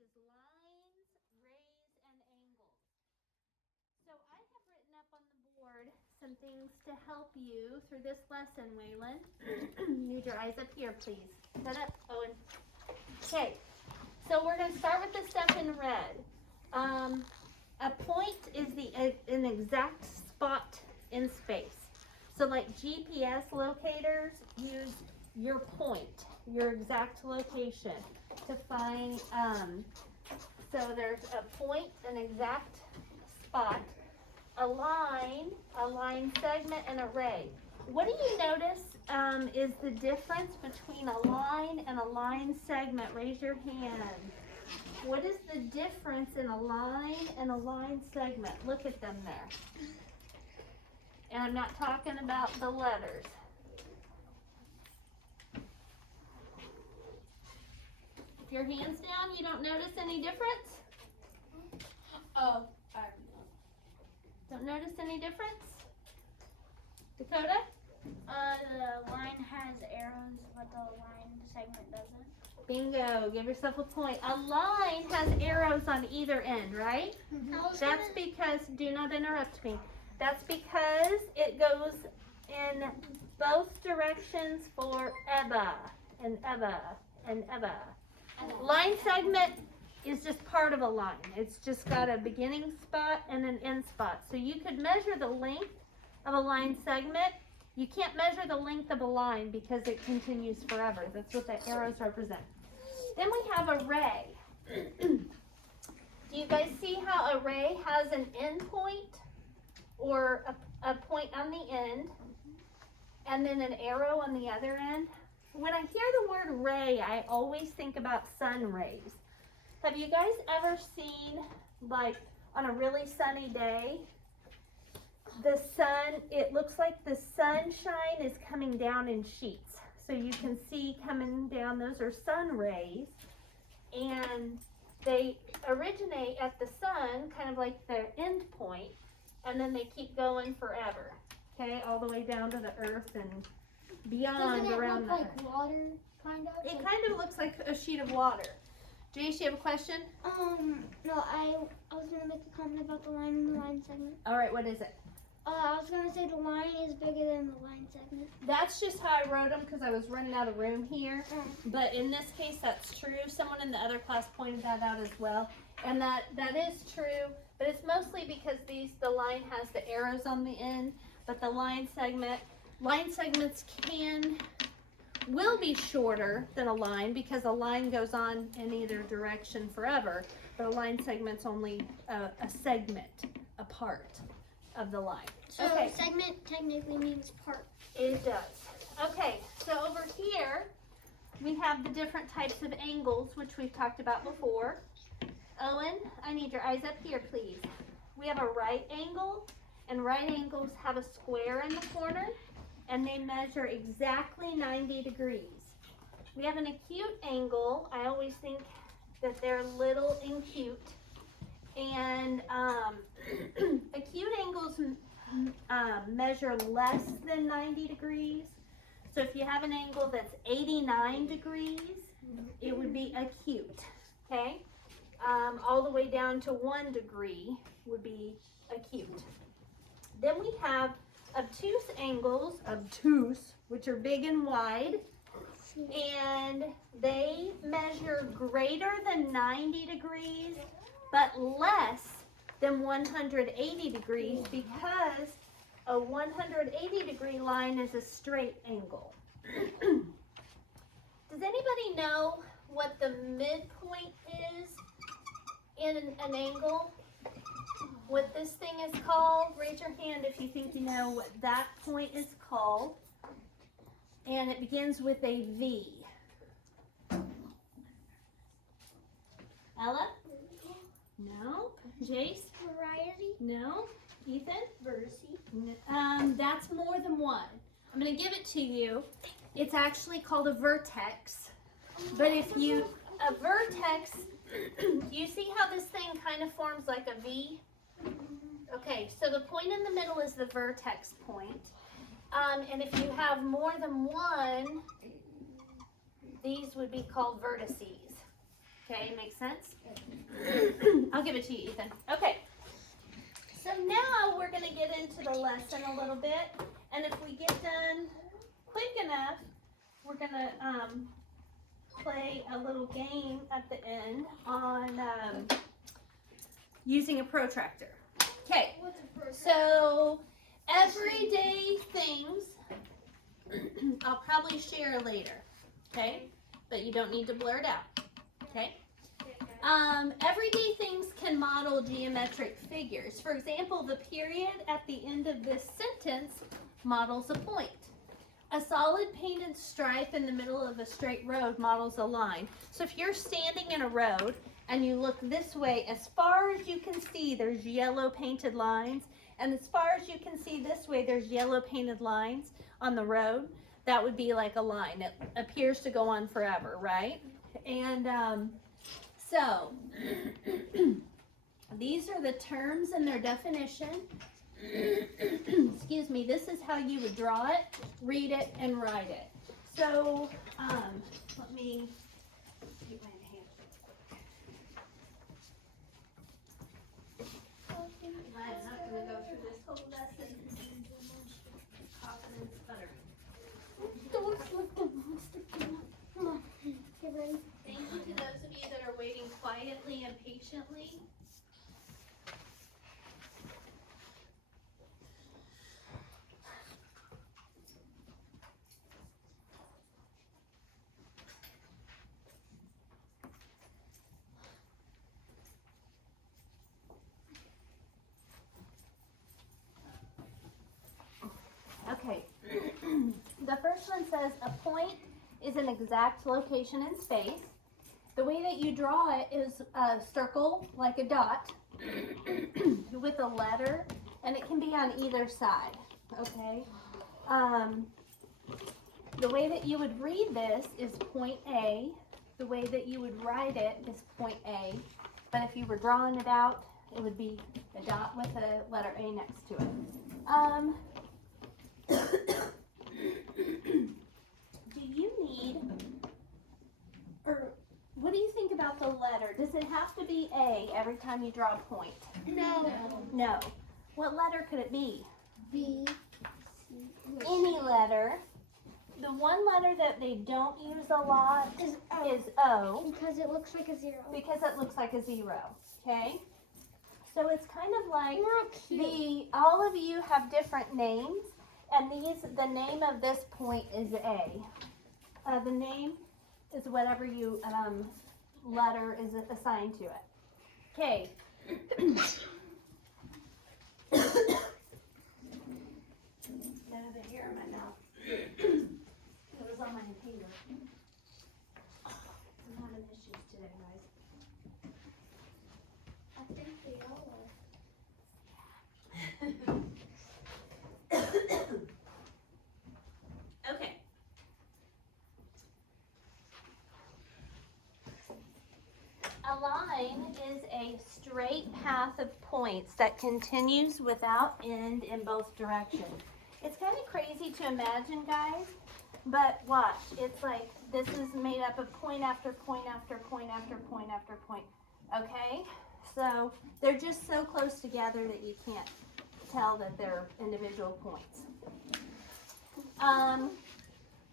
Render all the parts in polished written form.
is lines, rays, and angles. So I have written up on the board some things to help you through this lesson, Waylon. Need your eyes up here, please. Set up, Owen. Okay, so we're going to start with the stuff in red. A point is an exact spot in space. So like GPS locators use your point, your exact location to find, so there's a point, an exact spot, a line segment, and a ray. What do you notice is the difference between a line and a line segment? Raise your hand. What is the difference in a line and a line segment? Look at them there. And I'm not talking about the letters. If your hand's down, you don't notice any difference? Oh, Don't notice any difference? Dakota? the line has arrows, but the line segment doesn't. Bingo, give yourself a point. A line has arrows on either end, right? That's because, do not interrupt me. That's because it goes in both directions forever and ever and ever. Line segment is just part of a line. It's just got a beginning spot and an end spot. So you could measure the length of a line segment. You can't measure the length of a line because it continues forever. That's what the arrows represent. Then we have a ray. Do you guys see how a ray has an end point or a point on the end and then an arrow on the other end? When I hear the word ray, I always think about sun rays. Have you guys ever seen, like, on a really sunny day, the sun, it looks like the sunshine is coming down in sheets. So you can see coming down, those are sun rays, and they originate at the sun, kind of like the end point, and then they keep going forever, okay, all the way down to the earth and beyond. Doesn't it around look the like earth. water, kind of? It kind of looks like a sheet of water. Jace, you have a question? No, I was gonna make a comment about the line and the line segment. All right, what is it? I was gonna say the line is bigger than the line segment. That's just how I wrote them because I was running out of room here. But in this case, that's true. Someone in the other class pointed that out as well. And that is true, but it's mostly because the line has the arrows on the end, but the line segments will be shorter than a line because a line goes on in either direction forever, but a line segment's only a segment, a part of the line. So Okay. segment technically means part. It does. Okay, so over here we have the different types of angles, which we've talked about before. Owen, I need your eyes up here, please. We have a right angle, and right angles have a square in the corner, and they measure exactly 90 degrees. We have an acute angle. I always think that they're little and cute. And acute angles measure less than 90 degrees. So if you have an angle that's 89 degrees, it would be acute, okay? All the way down to 1 degree would be acute. Then we have obtuse angles, which are big and wide, and they measure greater than 90 degrees, but less than 180 degrees because a 180 degree line is a straight angle. Does anybody know what the midpoint is in an angle? What this thing is called? Raise your hand if you think you know what that point is called. And it begins with a V. Ella? No. Jace? Variety? No. Ethan? Versi? That's more than one. I'm going to give it to you. It's actually called a vertex. But if you, a vertex, you see how this thing kind of forms like a V? Okay, so the point in the middle is the vertex point. And if you have more than one, these would be called vertices. Okay, makes sense? I'll give it to you, Ethan. Okay. So now we're going to get into the lesson a little bit. And if we get done quick enough, we're going to play a little game at the end on using a protractor. Okay, so everyday things I'll probably share later, okay? But you don't need to blur it out, okay? Everyday things can model geometric figures. For example, the period at the end of this sentence models a point. A solid painted stripe in the middle of a straight road models a line. So if you're standing in a road and you look this way, as far as you can see, there's yellow painted lines. And as far as you can see this way, there's yellow painted lines on the road. That would be like a line. It appears to go on forever, right? And so these are the terms and their definition. Excuse me, this is how you would draw it, read it, and write it. So, let me get my hand. I'm not going to go through this whole lesson coughing and sputtering. Thank you to those of you that are waiting quietly and patiently. Okay, the first one says a point is an exact location in space. The way that you draw it is a circle, like a dot, with a letter, and it can be on either side, okay? The way that you would read this is point A. The way that you would write it is point A. But if you were drawing it out, it would be a dot with a letter A next to it. Do you need, or what do you think about the letter? Does it have to be A every time you draw a point? No. No. What letter could it be? B. Any letter. The one letter that they don't use a lot Is is O. Because it looks like a zero. Because it looks like a zero, okay? So it's kind of like Or all of you have different names, and the name of this point is A. The name is whatever you letter is assigned to it. Okay. None of the hair in my mouth. It was on my finger. I'm having issues today, guys. I think they all Okay. A line is a straight path of points that continues without end in both directions. It's kind of crazy to imagine, guys, but watch. It's like this is made up of point after point after point after point after point. Okay? So they're just so close together that you can't tell that they're individual points.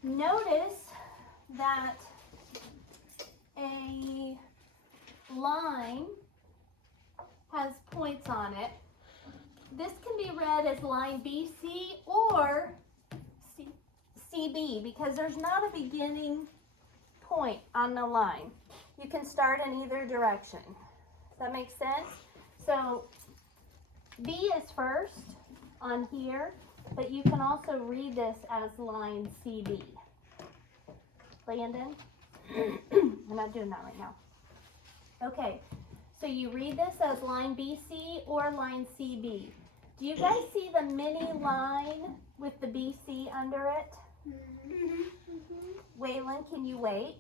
Notice that a line has points on it. This can be read as line BC or CB because there's not a beginning point on the line. You can start in either direction. Does that make sense? So B is first on here, but you can also read this as line CB. Landon? We're not doing that right now. Okay, so you read this as line BC or line CB. Do you guys see the mini line with the BC under it? Waylon, can you wait?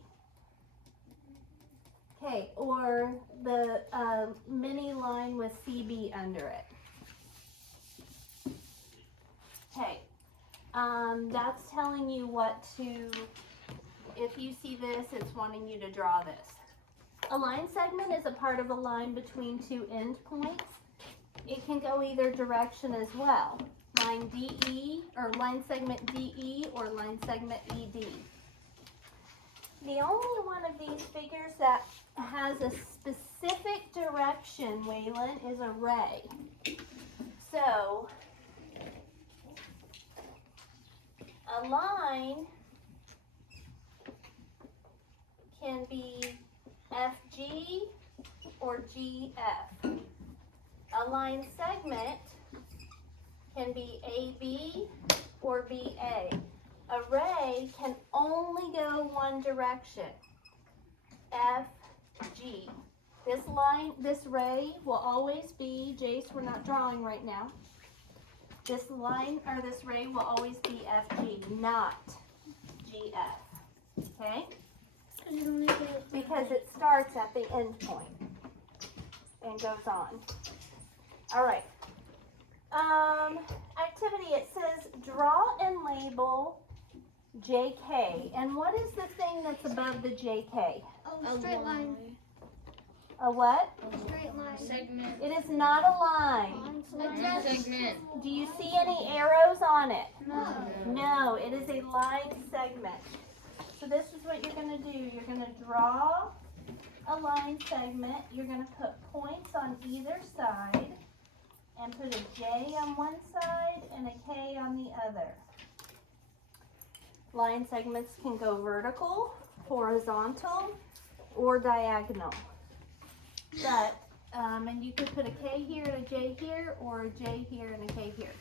Okay, or the mini line with CB under it. Okay, that's telling you what to, if you see this, it's wanting you to draw this. A line segment is a part of a line between two endpoints. It can go either direction as well. Line DE, or line segment DE, or line segment ED. The only one of these figures that has a specific direction, Waylon, is a ray. So, a line can be FG or GF. A line segment can be AB or BA. A ray can only go one direction, FG. This ray will always be, Jace, we're not drawing right now. This line, or this ray will always be FG, not GF, okay? Because it starts at the end point and goes on. All right. Activity, it says draw and label JK. And what is the thing that's above the JK? Oh, straight line. A what? Straight line. Segment. It is not a line. Segment. Do you see any arrows on it? No. No, it is a line segment. So this is what you're going to do. You're going to draw a line segment. You're going to put points on either side and put a J on one side and a K on the other. Line segments can go vertical, horizontal, or diagonal. But, and you could put a K here and a J here, or a J here and a K here.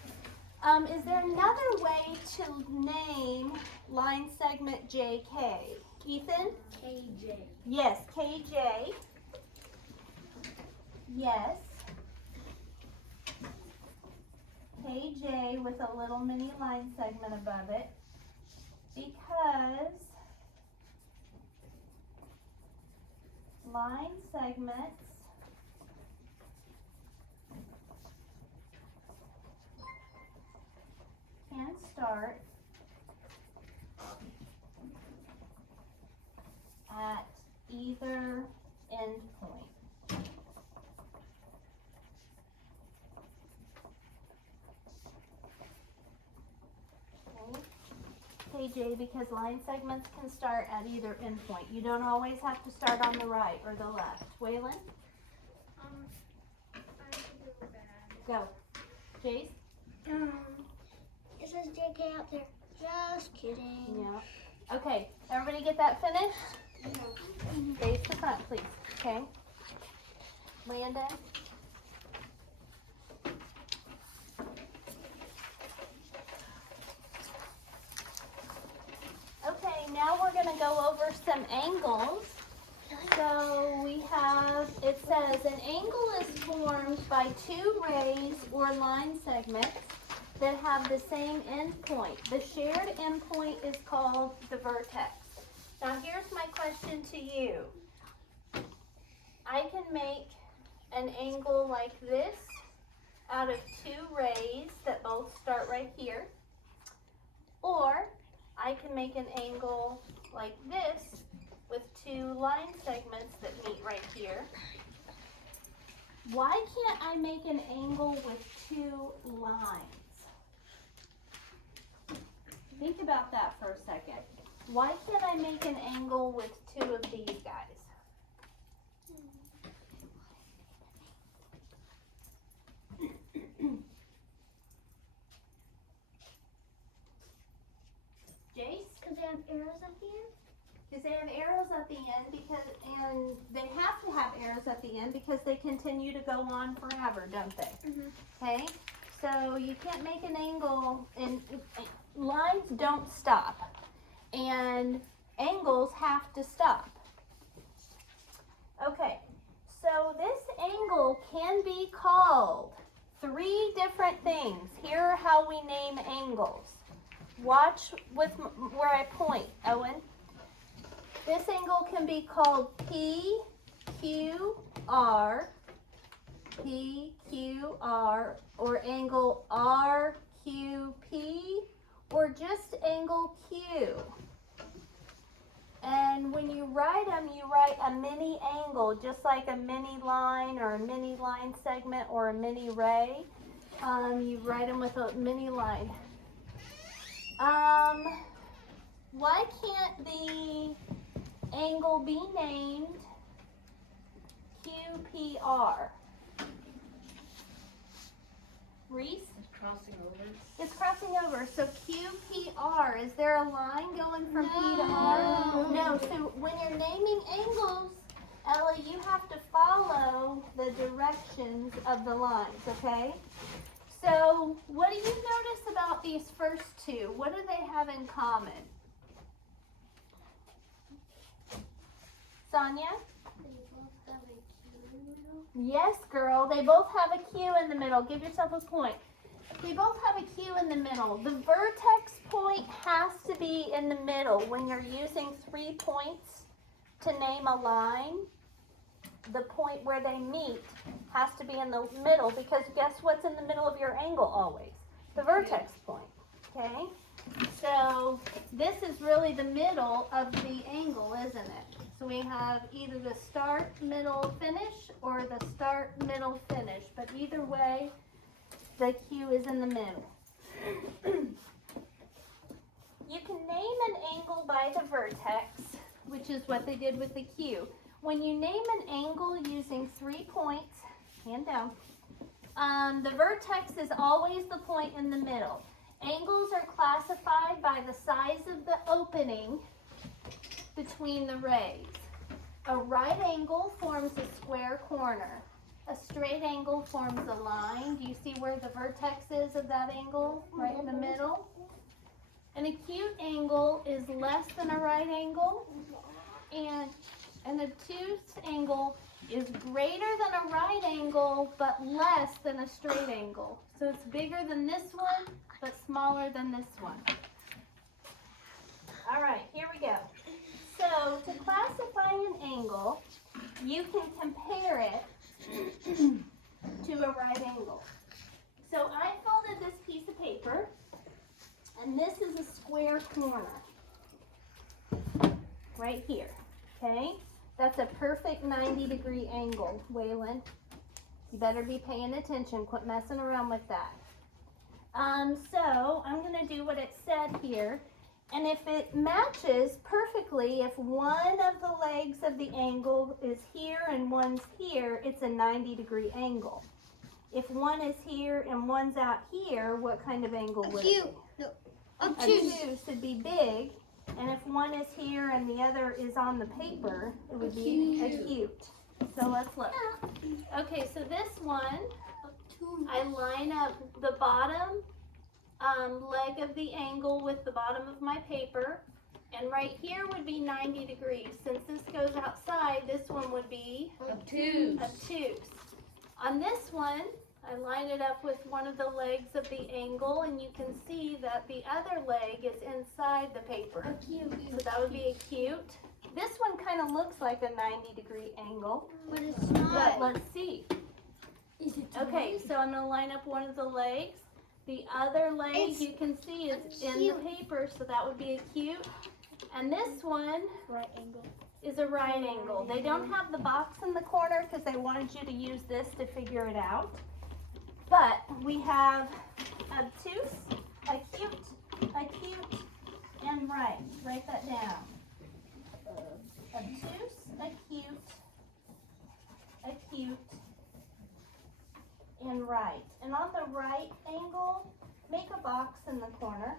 Is there another way to name line segment JK? Ethan? KJ. Yes, KJ. Yes. KJ with a little mini line segment above it, because line segments can start at either end point. KJ, because line segments can start at either end point. You don't always have to start on the right or the left. Waylon? Go. Jace? It says JK out there. Just kidding. Yeah. Okay, everybody get that finished? Face the front, please. Okay. Landon? Okay, now we're going to go over some angles. So we have, it says an angle is formed by two rays or line segments that have the same endpoint. The shared endpoint is called the vertex. Now here's my question to you. I can make an angle like this out of two rays that both start right here. Or I can make an angle like this with two line segments that meet right here. Why can't I make an angle with two lines? Think about that for a second. Why can't I make an angle with two of these guys? Jace? Because they have arrows at the end? Because they have arrows at the end, and they have to have arrows at the end because they continue to go on forever, don't they? Okay? So you can't make an angle, and lines don't stop, and angles have to stop. Okay, so this angle can be called three different things. Here are how we name angles. Watch with where I point, Owen. This angle can be called PQR, or angle RQP, or just angle Q. And when you write them, you write a mini angle, just like a mini line or a mini line segment or a mini ray. You write them with a mini line. Why can't the angle be named QPR? Reese? It's crossing over. It's crossing over. So QPR, is there a line going from P to R? No. So when you're naming angles, Ella, you have to follow the directions of the lines, okay? So what do you notice about these first two? What do they have in common? Sonia? They both have a Q in the middle. Yes, girl. They both have a Q in the middle. Give yourself a point. They both have a Q in the middle. The vertex point has to be in the middle. When you're using 3 points to name a line, the point where they meet has to be in the middle, because guess what's in the middle of your angle always? The vertex point, okay? So this is really the middle of the angle, isn't it? So we have either the start, middle, finish, or the start, middle, finish. But either way, the Q is in the middle. You can name an angle by the vertex, which is what they did with the Q. When you name an angle using 3 points, hand down, the vertex is always the point in the middle. Angles are classified by the size of the opening between the rays. A right angle forms a square corner. A straight angle forms a line. Do you see where the vertex is of that angle? Right in the middle. An acute angle is less than a right angle, and an obtuse angle is greater than a right angle but less than a straight angle. So it's bigger than this one but smaller than this one. All right, here we go. So to classify an angle, you can compare it to a right angle. So I folded this piece of paper, and this is a square corner right here, okay? That's a perfect 90-degree angle, Waylon. You better be paying attention. Quit messing around with that. So I'm going to do what it said here. And if it matches perfectly, if one of the legs of the angle is here and one's here, it's a 90-degree angle. If one is here and one's out here, what kind of angle would it be? No. Obtuse would be big. And if one is here and the other is on the paper, it would be acute. So let's look. Okay, so this one, I line up the bottom leg of the angle with the bottom of my paper. And right here would be 90 degrees. Since this goes outside, this one would be Obtuse. obtuse. On this one, I line it up with one of the legs of the angle, and you can see that the other leg is inside the paper. So that would be acute. This one kind of looks like a 90-degree angle, But it's but not. let's see. Is it Okay, so I'm going to line up one of the legs. The other leg you can see is in the paper, so that would be acute. And this one right angle? is a right angle. They don't have the box in the corner because they wanted you to use this to figure it out. But we have obtuse, acute, and right. Write that down. Obtuse, acute, and right. And on the right angle, make a box in the corner.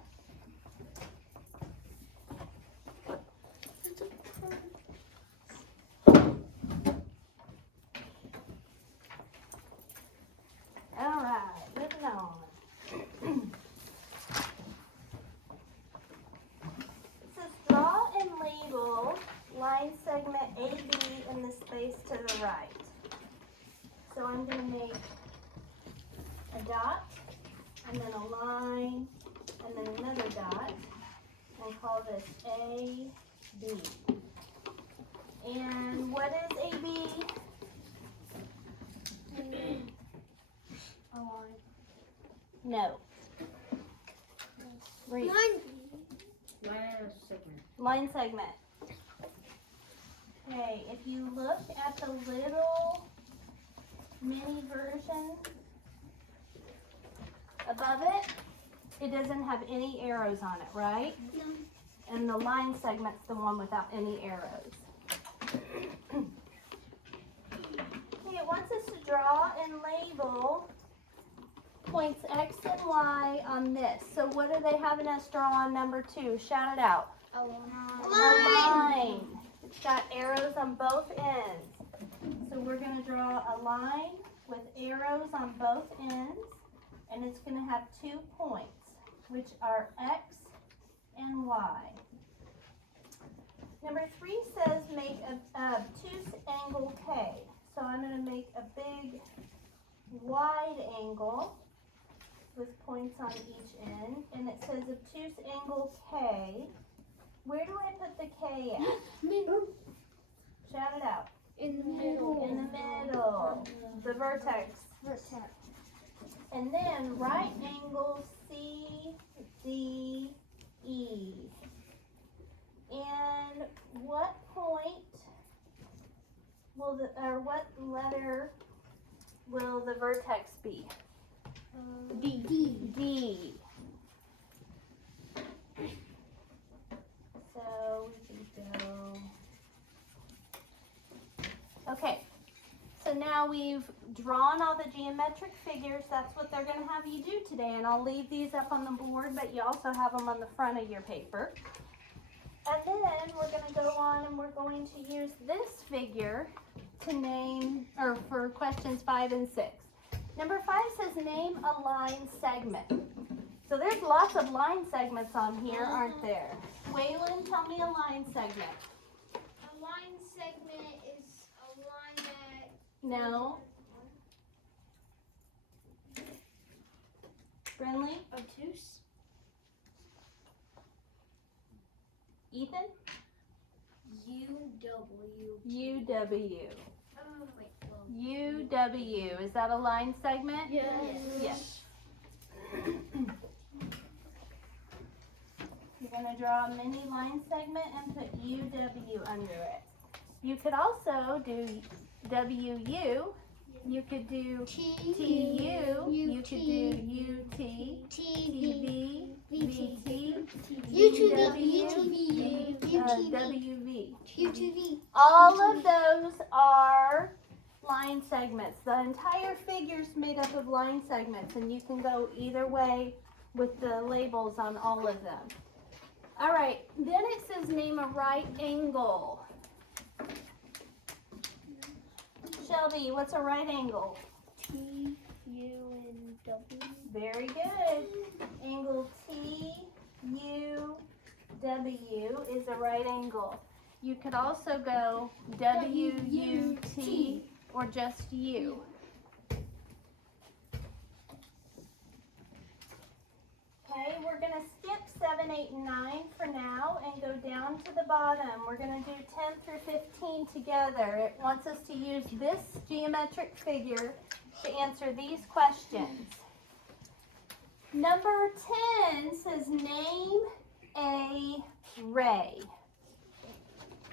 All right, moving on. It says draw and label line segment AB in the space to the right. So I'm going to make a dot, and then a line, and then another dot, and call this AB. And what is AB? A line. No. Read. Last segment. Line segment. Okay, if you look at the little mini version above it, it doesn't have any arrows on it, right? No. And the line segment's the one without any arrows. Okay, it wants us to draw and label points X and Y on this. So what are they having us draw on number 2? Shout it out. A A line. It's got arrows on both ends. So we're going to draw a line with arrows on both ends, and it's going to have 2 points, which are X and Y. Number 3 says make an obtuse angle K. So I'm going to make a big wide angle with points on each end, and it says obtuse angle K. Where do I put the K at? Shout it out. In the middle. In the middle. The vertex. Vertex. And then right angle C, D, E. And what point will what letter will the vertex be? D. D. So we can go. Okay. So now we've drawn all the geometric figures. That's what they're going to have you do today. And I'll leave these up on the board, but you also have them on the front of your paper. And then we're going to go on and we're going to use this figure to name, or for questions 5 and 6. Number 5 says name a line segment. So there's lots of line segments on here, aren't there? Waylon, tell me a line segment. A line segment is a line that. No. Brinley? Obtuse. Ethan? UW. UW. Oh, wait. UW. Is that a line segment? Yes. Yes. You're going to draw a mini line segment and put UW under it. You could also do WU. You could do TU. You could do UT. TV. VT. WV. UTV. All of those are line segments. The entire figure is made up of line segments, and you can go either way with the labels on all of them. All right, then it says name a right angle. Shelby, what's a right angle? T, U, and W. Very good. Angle T, U, W is a right angle. You could also go W, U, T, or just U. Okay, we're going to skip 7, 8, and 9 for now and go down to the bottom. We're going to do 10 through 15 together. It wants us to use this geometric figure to answer these questions. Number 10 says name a ray.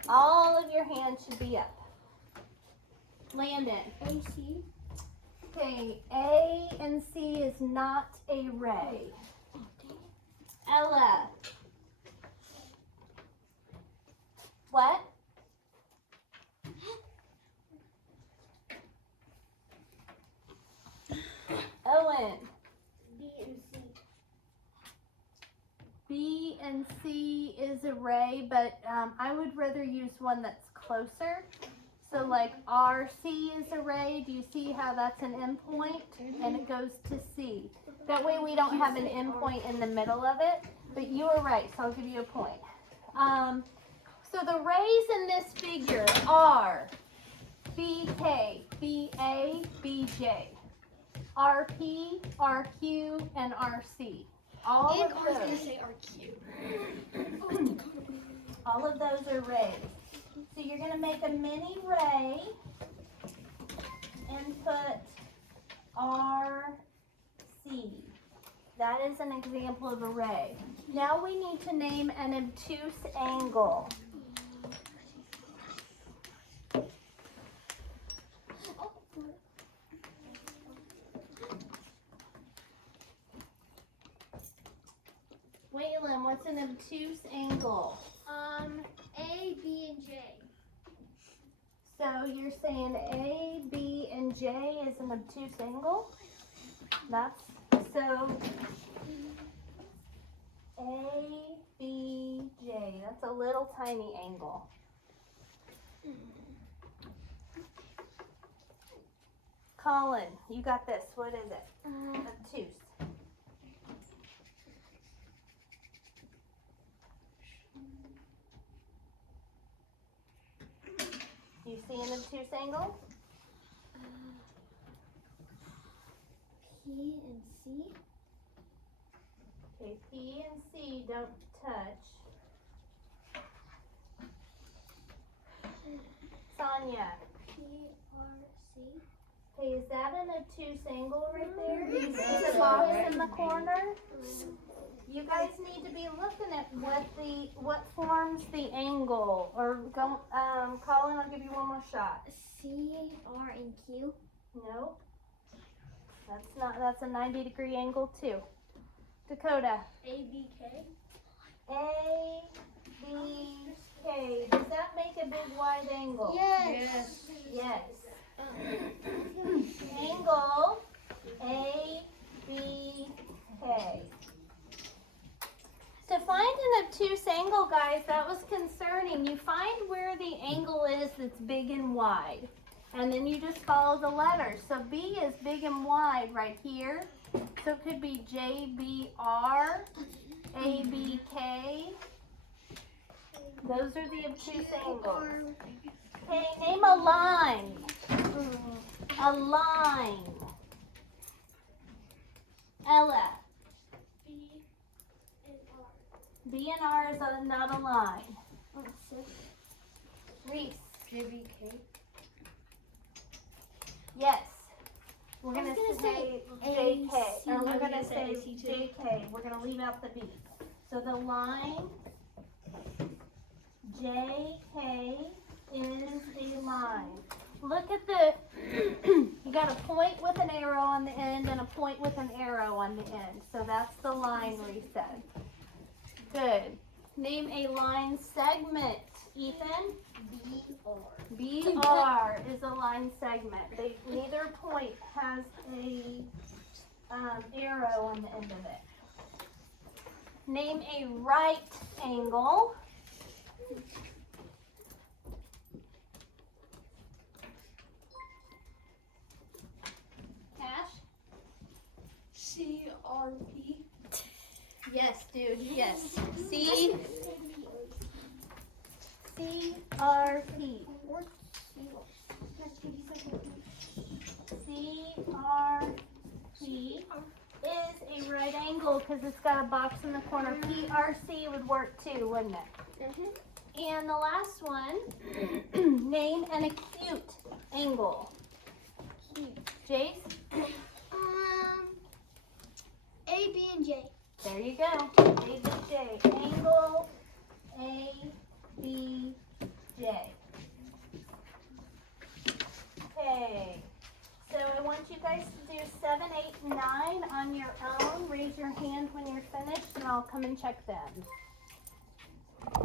All of your hands should be up. Landon. AC. Okay, A and C is not a ray. Ella. What? Owen. B and C. B and C is a ray, but I would rather use one that's closer. So like RC is a ray. Do you see how that's an endpoint? And it goes to C. That way we don't have an endpoint in the middle of it. But you were right, so I'll give you a point. So the rays in this figure are BK, BA, BJ, RP, RQ, and RC. All of those. All of those are rays. So you're going to make a mini ray and put RC. That is an example of a ray. Now we need to name an obtuse angle. What's an obtuse angle? A, B, and J. So you're saying A, B, and J is an obtuse angle? That's so A, B, J. That's a little tiny angle. Colin, you got this. What is it? Obtuse. You see an obtuse angle? P and C. Okay, P and C don't touch. Sonia, P, R, C. okay, is that an obtuse angle right there? You see the box in the corner? You guys need to be looking at what forms the angle. Or go, Colin, I'll give you one more shot. C, R, and Q. No, that's a 90-degree angle too. Dakota. A, B, K. A, B, K. Does that make a big wide angle? Yes. Yes. Angle A, B, K. To find an obtuse angle, guys, that was concerning. You find where the angle is that's big and wide. And then you just follow the letters. So B is big and wide right here. So it could be JBR, ABK. Those are the obtuse angles. Okay, name a line. A line. Ella. B and R is not a line. Reese. JBK. Yes. We're I was gonna gonna say say JK, or we're AC. gonna say AC too. JK. We're gonna leave out the B. So the line JK is a line. Look at the, you got a point with an arrow on the end and a point with an arrow on the end. So that's the line we said. Good. Name a line segment, Ethan. BR is a line segment. Neither point has a arrow on the end of it. Name a right angle. Cash? CRP. Yes, dude, yes. CRP. CRP is a right angle because it's got a box in the corner. PRC would work too, wouldn't it? And the last one, name an acute angle. Jace? A, B, and J. There you go. A, B, J. Angle A, B, J. Okay. So I want you guys to do 7, 8, and 9 on your own. Raise your hand when you're finished and I'll come and check them.